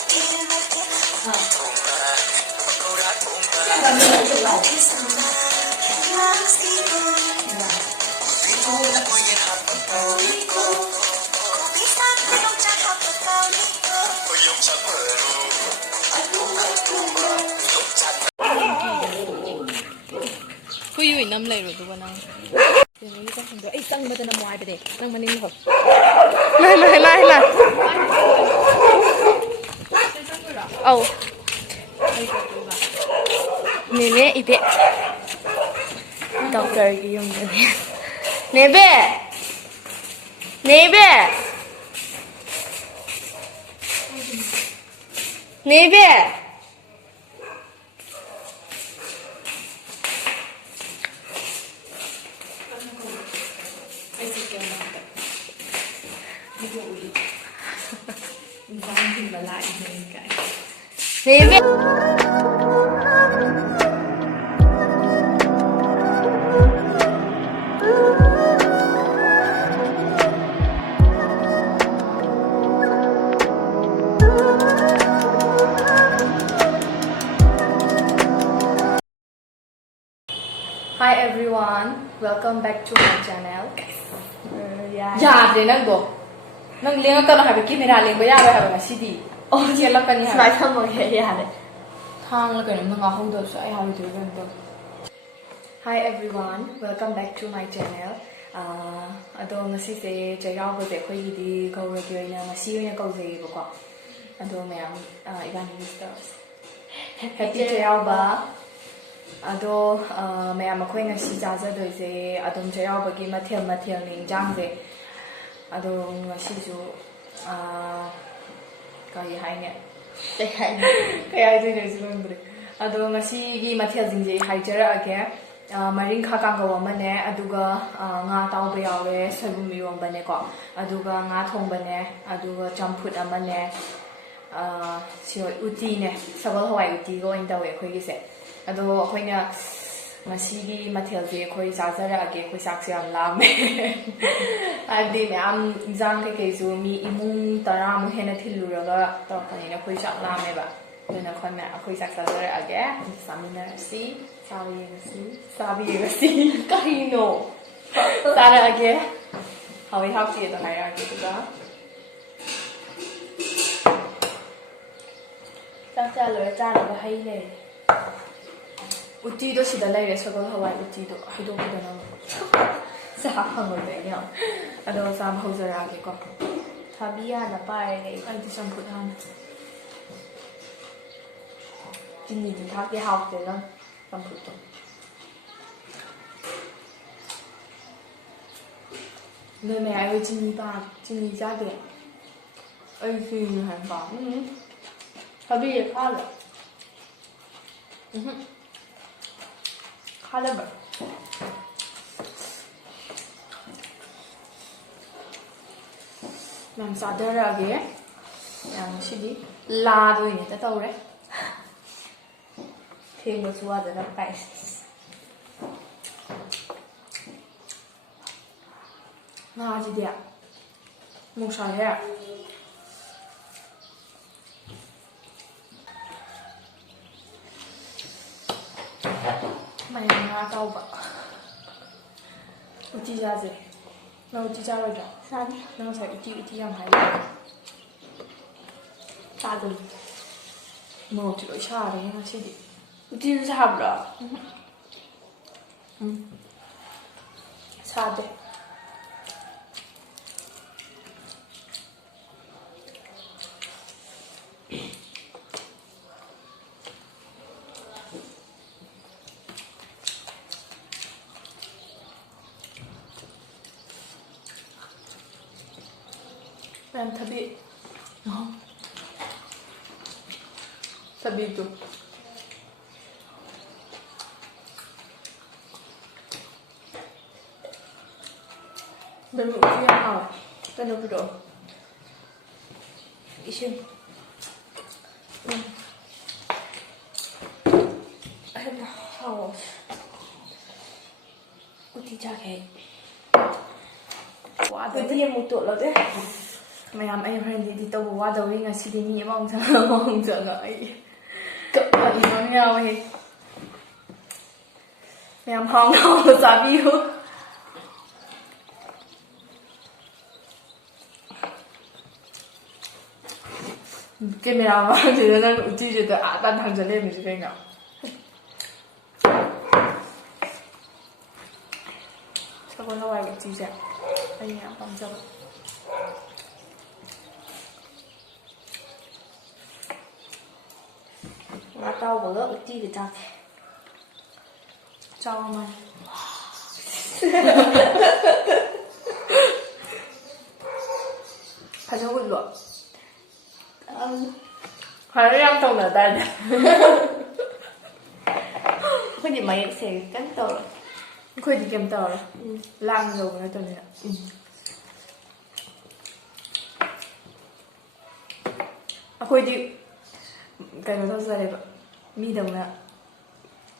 คุยอยู่น้ำเลยหรือตัวน้องเดี๋ยวนี้ต้องทำด้วยไอ้ตั้งมาจะนำวายไปเด็กตั้งมานิ่งก่อนไม่เอานี่อีเบะด็อกเตอร์ยุ่งเลยนี่เบะนี่เบะนี่เบะBaby. Hi everyone, welcome back to my channel. Yeah, they not go. Nang liang ka na habi kimera liang ba ya ba habi masidi. Oh, dia lah kan ni. Saya sama ya. Thang lah kan, nang ahong dosa ay habi tu kan tu. Hi everyone, welcome back to my channel. Ado ngasi se cheiraoba de khoi di kau radio ina ngasi ina kau se ba ko. Ado mayam iban ni stars. Happy cheiraoba. Ado mayam khoi ngasi jaza doi se adom cheiraoba ki mathel ning jang se. Ado ngasi ju kaya hai ne kaya ju ne zulung bre ado ngasi gi mathel jing je hai jara age maring kha kang gawa mane aduga nga taw ba yawe sabum mi wong bane ko aduga nga thong bane aduga champut amane si uti ne sabal hawai uti go in dawe khoi gi se ado khoi na ngasi gi mathel je khoi sa jara age khoi sak se am la me adi me am jang ke ju mi imung tara mu hena thilura ga to pani na khoi sak la me ba na khoi me khoi sak sa jara age samina si sabi si kahino sara age hawi hak si to hai age tu ga cha lo cha lo ba hai le uti do sida lai re sabal hawai uti do hido ko na sa hang le ya ado sam ho jara age ko thabiya na pai ne ai ti sam put han jin ni thak ke hau de na sam put to ne me ai jin ni ba jin ni ja de ai fi ni han ba thabiya kha le kha le ba làm sao đây là ghé làm gì đi la rồi nhỉ ta tàu đấy thêm một xua để nó phải là gì đấy một sợi thế à mày là tàu vậy uti ra gì nó uti ra rồi sao đi nó sẽ uti làm hay sao rồi một chỗ xa đấy nó sẽ đi uti ra học rồi sao đấy em tabi SAJIBU bên một phía nào tên đâu rồi ý xin em hào uti cha cái quá tôi thêm một tuổi rồi đấy mayam ay friend di to wa da wi nga si di mi mong cha ga ai ka pa di no nya wa he mayam hong no sa bi ho camera mà thì nó uti je da ban thang je le mi je nga sa ko na wa uti je ai ya pam cho ngã tao bữa uti thì chắc cho mà phải cho hụt luôn phải em trong là tay có gì mà em sẽ cắn tao rồi khơi thì kem tàu rồi làm rồi cái tuần này khơi thì cái nó ra đây vậy mi đồng là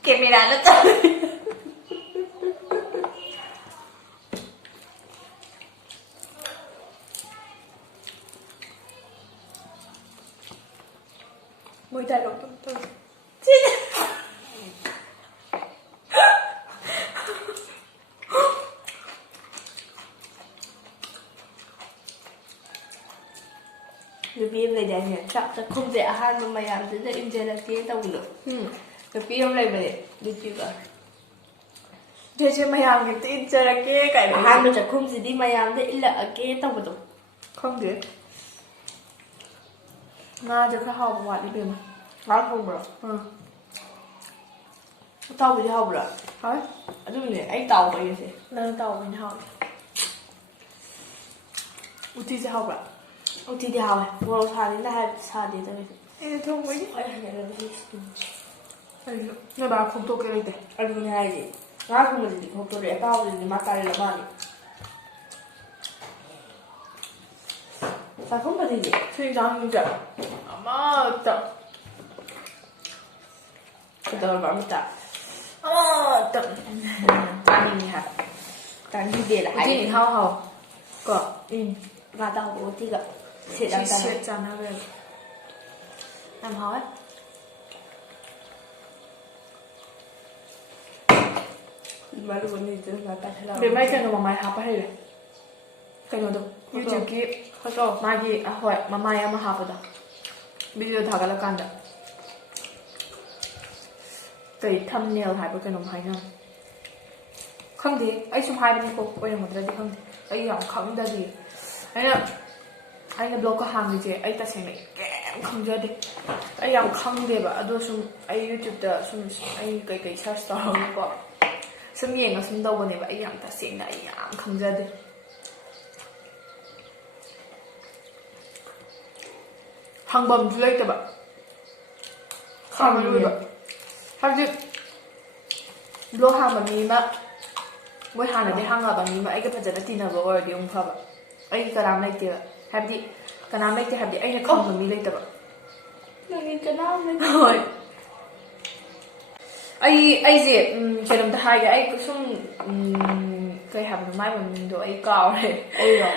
camera nó tới môi tay độc tôi Vì em này để nhận chọn cho không dễ ăn mà mày làm thế là em chơi là kia tao được vì em này về đi chưa cả thế chứ mày làm cái tin chơi là kia cái mà hai mình chẳng không gì đi mày làm thế là kia tao được không được nga cho cái hộp quạt đi bên nói không được tao bị học rồi thôi ở đây này anh tàu vậy gì lên tàu mình học uti sẽ học ạ uti đi học này mua xài đến đây xài đến đây em không mấy phải nhận là gì người bà không tốt cái này đấy anh đi này gì nói không mình không tôi để bao thì mà tay là bao phải không có gì vậy thì đang như vậy mà tập tôi bảo một tập tập ta đi hả ta đi về lại uti hao hao có và tao bố thì gặp sẽ làm ta sẽ chán nó về làm hỏi mà lúc này tôi là ta thấy là để mấy cái nó mà mày học hay đấy cái nó được YouTube kia 그래서 마기 ahoy mamaya mahapada video thagala kanda cái thumbnail hai cái nôm hai na không đi ai sum hai bên cô quay một lần đi không đi ai yang không ra đi ai là blog có hàng gì ai ta xem này kém không ra đi ai yang không đi bà đó sum ai YouTube đó sum ai cái search đó có sum nhìn nó sum đâu bên này bà ai yang ta xem này yang không ra đi 항범 줄레이 때봐 항범 하지 로 항범 미마 뭐 하나데 항아바 미마 아이가 파자나 티나버 어디 용파바 아이 가람 레이때 하디 가람 레이때 하디 아이나 컴범 미 레이때바 너희 가람 레이때 호이 아이제 제놈다 하게 아이 좀 cái hàm mai mình đồ ai cao này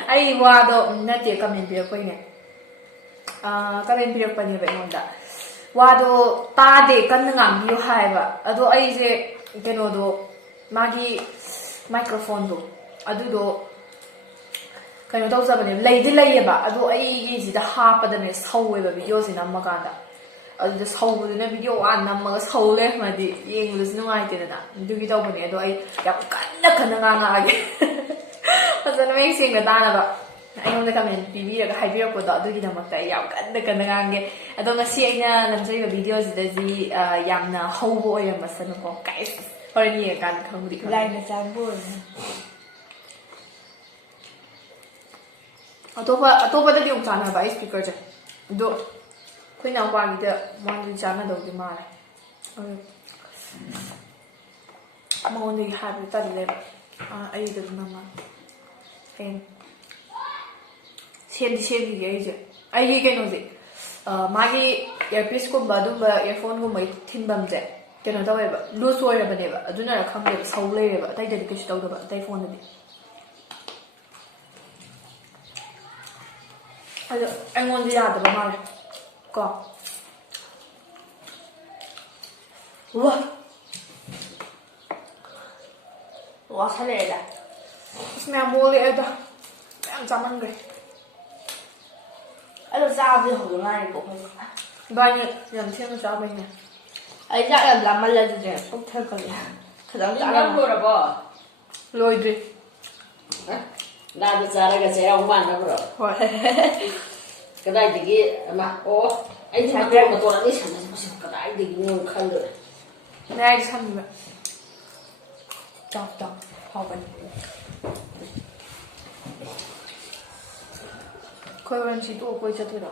ai qua đồ nãy tiệc comment biểu coi nè comment biểu coi như vậy ngon đã qua đồ ta để cân ngang biểu hai ba đồ ai J cái nó đồ magi microphone đồ đồ cái nó đâu ra bên này lấy đi lấy ba đồ ai cái gì đó hấp bên này sâu vậy video gì nằm mà cả đã đó sâu bên này video ăn nằm mà sâu lên mà đi yên luôn nó ngay thế nàoดูcái đâu bên này đồ ai gặp cân ngang cái 맞아, 맹생 나 나봐. 아이온데 가면 비비라가 하이비라고도 어두기나 막다 야 간다간다한 게 아동가 시에나 남자이가 비디오즈다지 얌나 호보 이런 맛은 거 가이스 허니 간 강우리 라인에 장본 어토바도 용 자나 봐 스피커제 도 그냥 과기데 뭔지 자나도 좀 말해 뭐 오늘 하루 따질래 아이들 남아 xem gì vậy ai cái nó gì magi earpiece của bà đúng bà earphone của mấy thiên bầm vậy cái nó đâu vậy luôn xuôi rồi vậy vậy đó là không được sâu lên vậy tay dedication đâu được vậy tay phone này ꯑꯗꯣ ꯑꯩꯉꯣꯟꯗ ꯌꯥꯗꯕ ꯃꯥꯜꯂꯦ ꯀꯣ 와 와사레다 ꯑꯁ ꯃꯌꯥꯝ ꯃꯣꯜꯂꯛꯑꯦꯗ ꯃꯌꯥꯝ ꯆꯥꯃꯟꯈ꯭ꯔꯦ ꯑꯗꯣ ꯆꯥꯕꯗꯤ ꯍꯧꯗ ꯉꯥꯏꯔꯤꯀꯣ ꯑꯩꯈꯣꯏ ꯏꯕꯥꯅꯤ ꯌꯥꯝ ꯊꯦꯡꯅ ꯆꯥꯕꯩꯅꯦ ꯑꯩ ꯆꯥꯛ ꯌꯥꯝ ꯂꯥꯝꯃꯜꯂꯗꯤꯅꯦ ꯄꯨꯛ ꯊꯟꯀꯠꯂꯦ ꯈꯤꯇꯪ ꯅꯪ ꯂꯣꯏꯔꯕꯣ? ꯂꯣꯏꯗ꯭ꯔꯤ. ꯂꯥꯗ ꯆꯥꯔꯒ ꯆꯩꯔꯥꯎ ꯃꯥꯟꯅꯕ꯭ꯔꯣ? ꯍꯣꯏ. ꯀꯗꯥꯏꯗꯒꯤ ꯑꯃ ꯑꯩꯗꯤ ꯃꯇꯣꯟ ꯑꯅꯤ ꯁꯝꯕꯁꯤꯕꯨ ꯀꯗꯥꯏꯗꯒꯤꯅꯣ ꯈꯜꯂꯨꯔꯦ. ꯃꯌꯥꯏꯗ ꯁꯝꯕꯤꯕ. ꯆꯥꯎ ꯍꯥꯎꯕꯅꯤ. ꯑꯩꯈꯣꯏ ꯍꯣꯔꯦꯟ ꯁꯤ ꯇꯣꯛꯑ ꯀꯣꯏ ꯆꯠꯇꯣꯏꯔꯣ?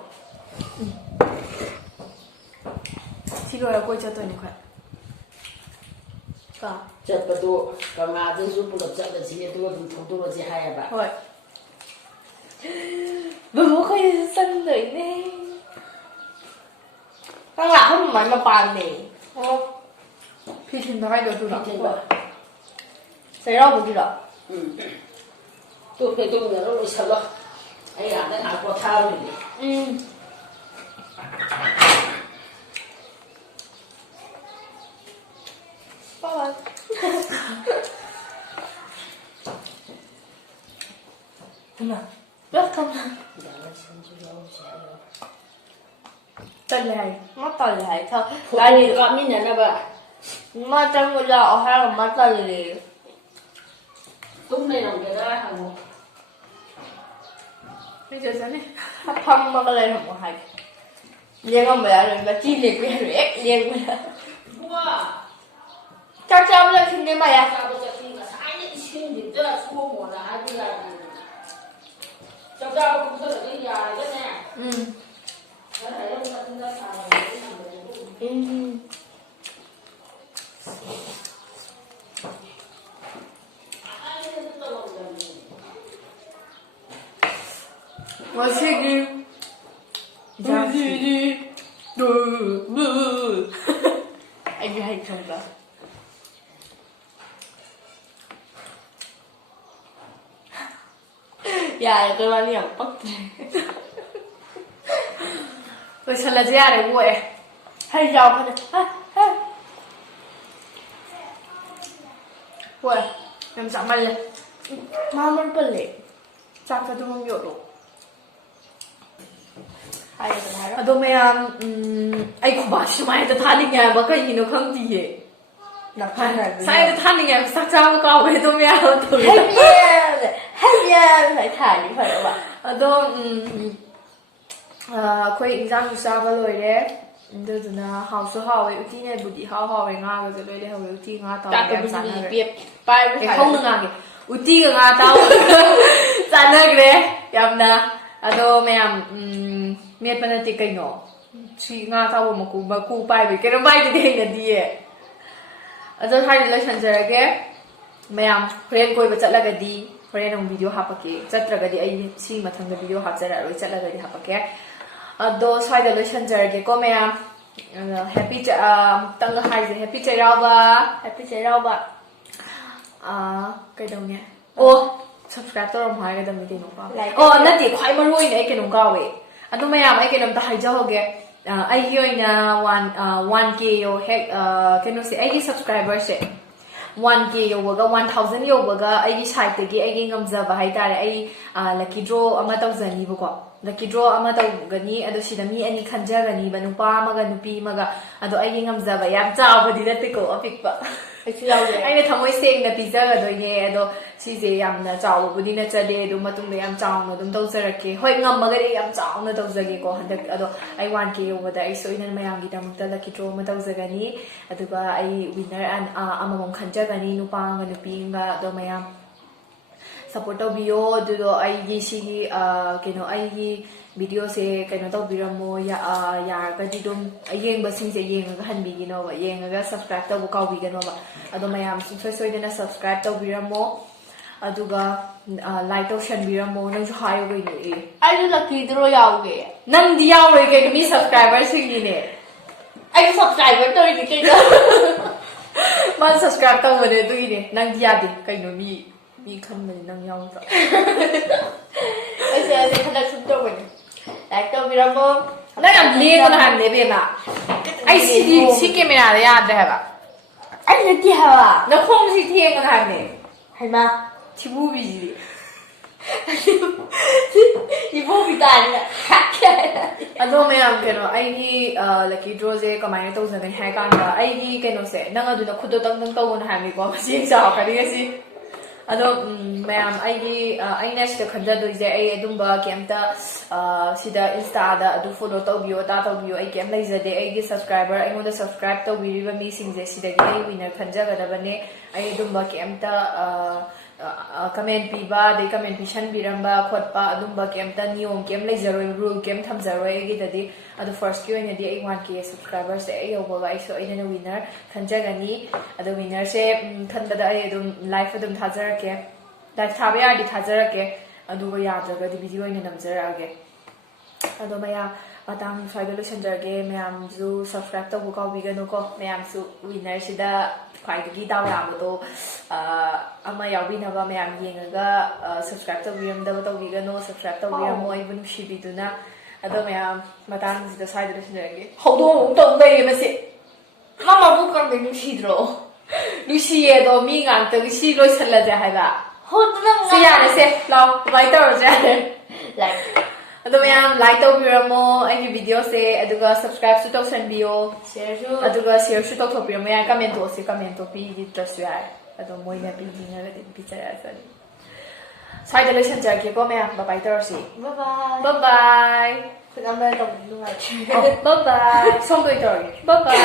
ꯁꯤ ꯂꯣꯏꯔ ꯀꯣꯏ ꯆꯠꯇꯣꯏꯅꯦ ꯑꯩꯈꯣꯏ. ꯆꯠꯄꯗꯣ ꯀꯪꯂꯥꯗꯁꯨ ꯄꯨꯂꯞ ꯆꯠꯂꯁꯤ ꯑꯗꯨꯒ ꯑꯗꯨꯝ ꯊꯧꯗꯣꯛꯑꯁꯤ ꯍꯥꯏꯌꯦꯕ. ꯍꯣꯏ. ꯕꯕꯨ ꯈꯣꯏꯁꯨ ꯆꯪꯗꯣꯏꯅꯦ. ꯀꯪꯂꯥ ꯍꯟꯕ ꯃꯄꯥꯟꯅꯦ. ꯑꯣ. ꯐꯤ ꯊꯤꯟꯕ ꯍꯥꯏꯗꯣ ꯑꯗꯨꯔꯣ? ꯐꯤ ꯊꯤꯟꯕ. ꯆꯩꯔꯥꯎꯕꯒꯤꯔꯣ? ꯇꯨꯝꯅꯔ ꯂꯣꯏꯁꯜꯂꯣ. ꯑꯩ ꯑꯥꯗ ꯉꯥꯏꯍꯥꯛ ꯄꯣꯊꯥꯔꯨꯏꯒꯦ. Bye. Come on. Welcome. Tận này. Mắt tần này thôi. Lại đi có mình nè bà. Mắt trong một lọ hay là mắt tần này. Tung này làm cái đó hả? Bây giờ sao này? Thăm mà lên không có hay. Liên không phải là mà chi liệt cái rồi ép liên với. Wow. Chắc chắn là khi mày à? Sao bây giờ khi mà sai những chuyện thì tức là xua một là hai mươi là trong ra cũng thật là cái nhà cái nè. Cái này nó chúng ta xài là cái gì Masih Gì. Anh hay không đó. Dạ, tôi nói điểm bất kỳ. Tôi sẽ là ra để nguội. Hay giàu hơn này. Nguội. Em dặm mày lên. Mama beli. Chắc cho tôi không hiểu đủ. Hay là hay đó. Aduh ma'am, ay ko ba siya may tatali niya baka hino kang diye. Saya tatali niya sa sa ko ay to ma'am to. Hay nha, phải thả đi phải không ạ? Aduh khoi exam ku sa ba loi re. Nduduna how so how ay uti ne budi how ay nga ga loi le how uti nga ta. Ta ko budi piep pai với phải. Không nga ge. Uti ga nga tao. Sa na gre. Yamna. Aduh ma'am miết bên này thì cây nhỏ, chị nga tao mà cụ bay vì cái nó bay thì cái này đi ấy, ở đây hai đứa chân chơi cái, mày am, friend coi bớt là cái đi, friend ông video hấp cái, chắc là cái đi ai xin mà thằng cái video hấp ra rồi chắc là cái đi hấp cái, ở đây hai đứa chân chơi cái, có mày am, happy tăng cái hai gì happy cheiraoba, cái đâu nhỉ, ô subscribe tôi làm hai cái đồng tiền nông cao, ô nãy thì khoai mà nuôi này cái nông cao vậy. Aduh mayam ay kinam ta haijahoge ay hioina 1k yo hek kenu se ay subscriber se 1k yo baga 1000 yo baga ay site tagi ay ngamjaba haitare ay lucky draw ama tawjani bako lucky draw ama tawgani ado sida mi ani khanjagani ba nupa amaga nupi maga ado ay ngamjaba yam chawbadi nate ko apikpa aina thamoi seng na pizza ga doine ado sise yamna chawbudi na chade ado matungda yam chawna dum tawjarake hoi ngammaga yam chawna tawjage ko handak ado ai 1k yobada ai soina mayam gi damta lucky draw ma tawjagani aduga ai winner an amamom khanjagani nupa nga nupi nga ado mayam support tawbiyo adudo ai gi sigi keno ai gi video se keno tawbiramo yaragadi dum yengba singse yengaga hanbigino ba yengaga subscribe tawbu kawbigano ba ado mayam soidana subscribe tawbiramo aduga like tawshanbiramo nangsu hayo goi Ai du lucky draw yauge. nang di yawe ke mi subscriber singine Ai subscriber tôi thì cái đó. man subscribe tawbade du ine nang di yade kaino mi khanbani nang yaw ta Ai sẽ khăn đặt xuống tôi mình. ꯇꯧꯕꯤꯔꯝꯃꯣ ꯅꯪ ꯌꯥꯝ ꯂꯦꯡꯒꯅꯣ ꯍꯥꯏꯕꯅꯦ ꯕꯦꯝꯃ ꯑꯩ ꯁꯤ ꯀꯦꯃꯦꯔꯥꯗ ꯌꯥꯗ꯭ꯔꯦ ꯍꯥꯏꯕ ꯑꯩ ꯅꯠꯇꯦ ꯍꯥꯏꯕ ꯅꯈꯣꯡꯁꯤ ꯊꯦꯡꯒꯅꯣ ꯍꯥꯏꯕꯅꯦ ꯍꯩꯃꯥ ꯊꯤꯕꯨꯕꯤꯁꯤꯗꯤ 이봉이 아니야. ꯑꯗꯣ ꯃꯌꯥꯝ ꯀꯩꯅꯣ ꯑꯩꯒꯤ ꯂꯛꯀꯤ ꯗ꯭ꯔꯣꯁꯦ ꯀꯃꯥꯏꯅ ꯇꯧꯖꯒꯅꯤ ꯍꯥꯏ ꯀꯥꯟꯗ ꯑꯩꯒꯤ ꯀꯩꯅꯣꯁꯦ ꯅꯪ ꯑꯗꯨꯅ ꯈꯨꯠꯇꯣ ꯇꯪ ꯇꯧꯒꯅꯨ ꯍꯥꯏꯕꯅꯤꯀꯣ ꯉꯁꯤ ꯆꯥꯎꯔꯛꯀꯅꯤ ꯉꯁꯤ ꯑꯗꯣ ꯃꯌꯥꯝ ꯑꯩꯅ ꯁꯤꯗ ꯈꯟꯖꯗꯣꯏꯁꯦ ꯑꯩ ꯑꯗꯨꯝꯕ ꯀꯩꯝꯇ ꯁꯤꯗ ꯏꯟꯁꯇꯥꯗ ꯑꯗꯨ ꯐꯣꯂꯣ ꯇꯧꯕꯤꯌꯣ ꯑꯗꯥ ꯇꯧꯕꯤꯌꯣ ꯑꯩ ꯀꯩꯝ ꯂꯩꯖꯗꯦ ꯑꯩꯒꯤ ꯁꯕꯁꯀ꯭ꯔꯥꯏꯕꯔ ꯑꯩꯉꯣꯟꯗ ꯁꯕꯁꯀ꯭ꯔꯥꯏꯕ ꯇꯧꯕꯤꯔꯤꯕ ꯃꯤꯁꯤꯡꯁꯦ ꯁꯤꯗꯒꯤ ꯑꯩ ꯋꯤꯅꯔ ꯈꯟꯖꯒꯗꯕꯅꯦ ꯑꯩ ꯑꯗꯨꯝꯕ ꯀꯩꯝꯇ ꯀꯃꯦꯟ ꯄꯤꯕ ꯑꯗꯩ ꯀꯃꯦꯟ ꯄꯤꯁꯟꯕꯤꯔꯝꯕ ꯈꯣꯠꯄ ꯑꯗꯨꯝꯕ ꯀꯩꯝꯇ ꯅꯤꯌꯣꯝ ꯀꯩꯝ ꯂꯩꯖꯔꯣꯏ ꯔꯨꯜ ꯀꯩꯝ ꯊꯝꯖꯔꯣꯏ ꯑꯩꯒꯤꯗꯗꯤ ꯑꯗꯣ ꯐꯥꯔꯁꯀꯤ ꯑꯣꯏꯅꯗꯤ ꯑꯩ 1K ꯁꯕꯁꯀ꯭ꯔꯥꯏꯕꯔꯁꯦ ꯑꯩ ꯌꯧꯕꯒ ꯑꯩꯁꯨ ꯑꯩꯅ ꯋꯤꯅꯔ ꯈꯟꯖꯒꯅꯤ ꯑꯗꯣ ꯋꯤꯅꯔꯁꯦ ꯈꯟꯕꯗ ꯑꯩ ꯑꯗꯨꯝ ꯂꯥꯏꯐ ꯑꯗꯨꯝ ꯊꯥꯖꯔꯛꯀꯦ ꯂꯥꯏꯐ ꯊꯥꯕ ꯌꯥꯔꯗꯤ ꯊꯥꯖꯔꯛꯀꯦ ꯑꯗꯨꯒ ꯌꯥꯗ꯭ꯔꯒꯗꯤ ꯚꯤꯗꯤꯑꯣ ꯑꯣꯏꯅ ꯅꯝꯖꯔꯛꯑꯒꯦ ꯑꯗꯣ ꯃꯌꯥꯝ ꯃꯇꯥꯡ ꯁ꯭ꯋꯥꯏꯗ ꯂꯣꯏꯁꯤꯟꯖꯔꯒꯦ ꯃꯌꯥꯝꯁꯨ ꯁꯕꯁꯀ꯭ꯔꯥꯏꯕ ꯇꯧꯕ ꯀꯥꯎꯕꯤꯒꯅꯨꯀꯣ ꯃꯌꯥꯝꯁꯨ ꯋꯤꯅꯔꯁꯤꯗ ꯈ꯭ꯋꯥꯏꯗꯒꯤ ꯗꯥꯎ ꯌꯥꯕꯗꯣ ꯑꯃ ꯌꯥꯎꯕꯤꯅꯕ ꯃꯌꯥꯝ ꯌꯦꯡꯉꯒ ꯁꯕꯁꯀ꯭ꯔꯥꯏꯕ ꯇꯧꯕꯤꯔꯝꯗꯕ ꯇꯧꯕꯤꯒꯅꯣ ꯁꯕꯁꯀ꯭ꯔꯥꯏꯕ ꯇꯧꯕꯤꯔꯝꯃꯣ ꯑꯩꯕꯨ ꯅꯨꯡꯁꯤꯕꯤꯗꯨꯅ ꯑꯗꯣ ꯃꯌꯥꯝ ꯃꯇꯥꯡꯁꯤꯗ ꯁ꯭ꯋꯥꯏꯗ ꯂꯣꯏꯁꯤꯟꯖꯔꯒꯦ ꯍꯧꯗꯣꯡ ꯑꯃꯨꯛ ꯇꯧ ꯂꯩꯌꯦ ꯃꯁꯤ ꯃꯥꯃꯕꯨ ꯀꯪꯗꯦ ꯅꯨꯡꯁꯤꯗ꯭ꯔꯣ ꯅꯨꯡꯁꯤꯌꯦ ꯑꯗꯣ ꯃꯤ ꯉꯥꯛꯇꯒꯤ ꯁꯤ ꯂꯣꯏꯁꯤꯜꯂꯁꯦ ꯍꯥꯏꯕ ꯍꯣꯗꯅ ꯁꯤ ꯌꯥꯔꯁꯦ ꯂꯥꯎ ꯑꯗꯨꯃꯥꯏꯅ ꯇꯧꯔꯁꯦ ꯌꯥꯔꯦ ꯂꯥꯏꯛ ꯑꯗꯣ ꯃꯌꯥꯝ ꯂꯥꯏꯛ ꯇꯧꯕꯤꯔꯝꯃꯣ ꯑꯩꯒꯤ ꯚꯤꯗꯤꯑꯣꯁꯦ ꯑꯗꯨꯒ ꯁꯕꯁꯀ꯭ꯔꯥꯏꯕꯁꯨ ꯇꯧꯁꯟꯕꯤꯌꯣ ꯁꯤꯌꯔꯁꯨ ꯑꯗꯨꯒ ꯁꯤꯌꯔꯁꯨ ꯇꯧꯊꯣꯛꯄꯤꯔꯝꯃꯣ ꯌꯥꯏ ꯀꯃꯦꯟꯇꯣꯁꯦ ꯀꯃꯦꯟꯇꯣ ꯄꯤꯈꯤꯗ꯭ꯔꯁꯨ ꯌꯥꯏ ꯑꯗꯣ ꯃꯣꯏꯅ ꯄꯤꯅꯤꯡꯉꯒꯗꯤ ꯄꯤꯖꯔꯛꯑꯁꯅꯤ ꯁ꯭ꯋꯥꯏꯗ ꯂꯣꯏꯁꯤꯟꯖꯔꯒꯦꯀꯣ ꯃꯌꯥꯝ ꯕꯥꯏ ꯇꯧꯔꯁꯤ ꯕꯥꯏ ꯕꯥꯏ ꯈꯨꯗꯝ ꯇꯧꯕ ꯅꯨꯡꯉꯥꯏꯇ꯭ꯔꯦ ꯕꯥꯏ ꯁꯣꯝꯗ ꯇꯧꯔꯒꯦ ꯕꯥꯏ